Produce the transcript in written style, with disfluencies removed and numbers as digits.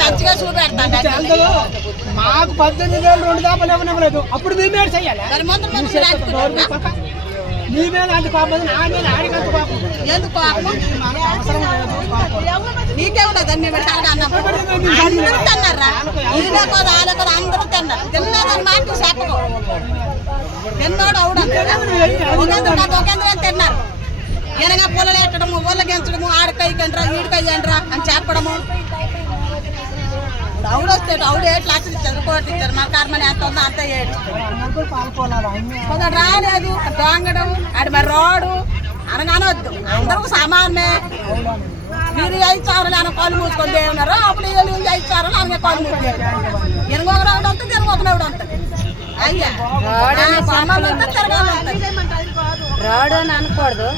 మంచిగా చూపెడతాను. మాకు 18,000 2 దాపాలు ఇవ్వలేదు. అప్పుడు మీ మీద చెయ్యాలి. నీ మీద అంత కోపం, నా మీద ఆడికి అంత కోపం. ఎందుకు కోపం? నీకే ఉండదు. మేము అందరూ తిన్నారా? ఈయన కూడా ఆడ కూడా అందరూ తిన్నారు. తిన్నారని మాట చెప్పకు. తిన్నాడు అవుడు ఒకేంద్రం తిన్నారు. ఎనగా పొలలు ఎట్టడము, ఊళ్ళ గెంచడము, ఆడకైకండ్రా ఈడికయ్యండ్రా అని చెప్పడము. అవుడు వస్తే అవుడు 7 లక్షలు ఇచ్చారు, 1 కోటి ఇచ్చారు. మన కర్మని ఎంత ఉందో అంత 7 రాలేదు. దొంగడం అది మరి రోడ్డు అనగానొద్దు. అందరూ సమానమే. మీరు 5 సార్లు అని కాలు మూసుకొని దేవున్నారు. అప్పుడు 5 సార్లు అనగా కాలు మూసుకొని ఎనగొక రౌడు ఉంటుంది, ఎనగొక రౌడు ఉంటుంది. అయ్యా తిరగాలి రాడు అని అనకూడదు.